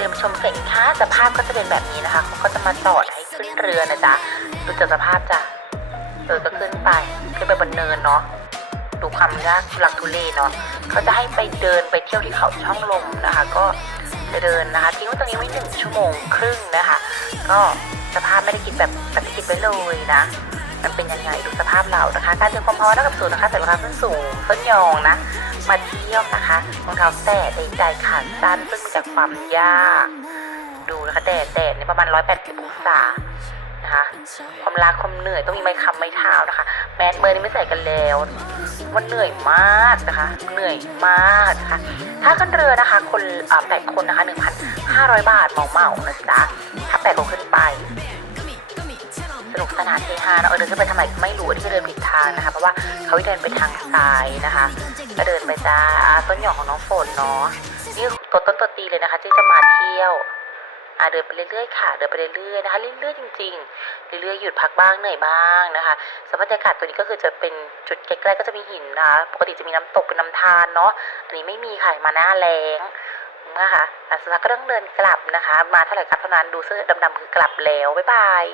เรือชมเสร็จค่ะสภาพก็จะเป็นแบบนี้นะคะเขาก็จะมาจอดให้ขึ้นเรือนะจ๊ะดูจากสภาพจ้ะเออก็ขึ้นไปขึ้นไปบนเนินเนาะดูความยากทุลักทุเลเนาะเขาจะให้ไปเดินไปเที่ยวที่เขาช่องลมนะคะ ก็จะเดินนะคะทิ้งไว้ตรงนี้ไว้หนึ่งชั่วโมงครึ่งนะคะ ก็สภาพไม่ได้คิดแบบปฏิคิดไว้เลยนะ มันเป็นยังไงดูสภาพเรานะคะ การเตรียมความพร้อมนะกับสูนนะคะใส่รองเท้าส้นสูงส้นยองนะ มาเที่ยวนะคะรองเท้าแตะในใจขาสั้นซึ่งจากความยาก ดูนะคะแดดแดดในประมาณ 180 องศานะคะความรักความเหนื่อยต้องมีไม้คำไม้เท้านะคะ แมสเมอร์นี่ไม่ใส่กันแล้วมันเหนื่อยมากนะคะ เหนื่อยมากนะคะถ้าขึ้นเรือนะคะ คนอ่าแปดคนนะคะ1,500บาทเหมาเหมานะจ๊ะถ้าแปดคนขึ้นไป นุกสนานเฮฮาเนอะเดินขึ้นไปทำไมไม่รู้อันนี้ก็เดินผิดทางนะคะ เพราะว่าเขาเดินไปทางซ้ายนะคะก็เดินไปจ้าต้นหยองของน้องฝนเนาะนี่ตัวต้นตัวตีเลยนะคะ ที่จะมาเที่ยวอ่าเดินไปเรื่อยๆค่ะเดินไปเรื่อยๆนะคะเรื่อยๆจริงๆเรื่อยๆหยุดพักบ้างเหนื่อยบ้างนะคะสภาพบรรยากาศตัวนี้ก็คือจะเป็นจุดใกล้ๆก็จะมีหินนะคะปกติจะมีน้ำตกเป็นน้ำธารเนาะอันนี้ไม่มีค่ะมาหน้าแรงนะคะสุดท้ายก็ต้องเดินกลับนะคะ มาเท่าไหร่ครับเท่านั้นดูเสื้อดำๆคือกลับแล้วบ๊ายบาย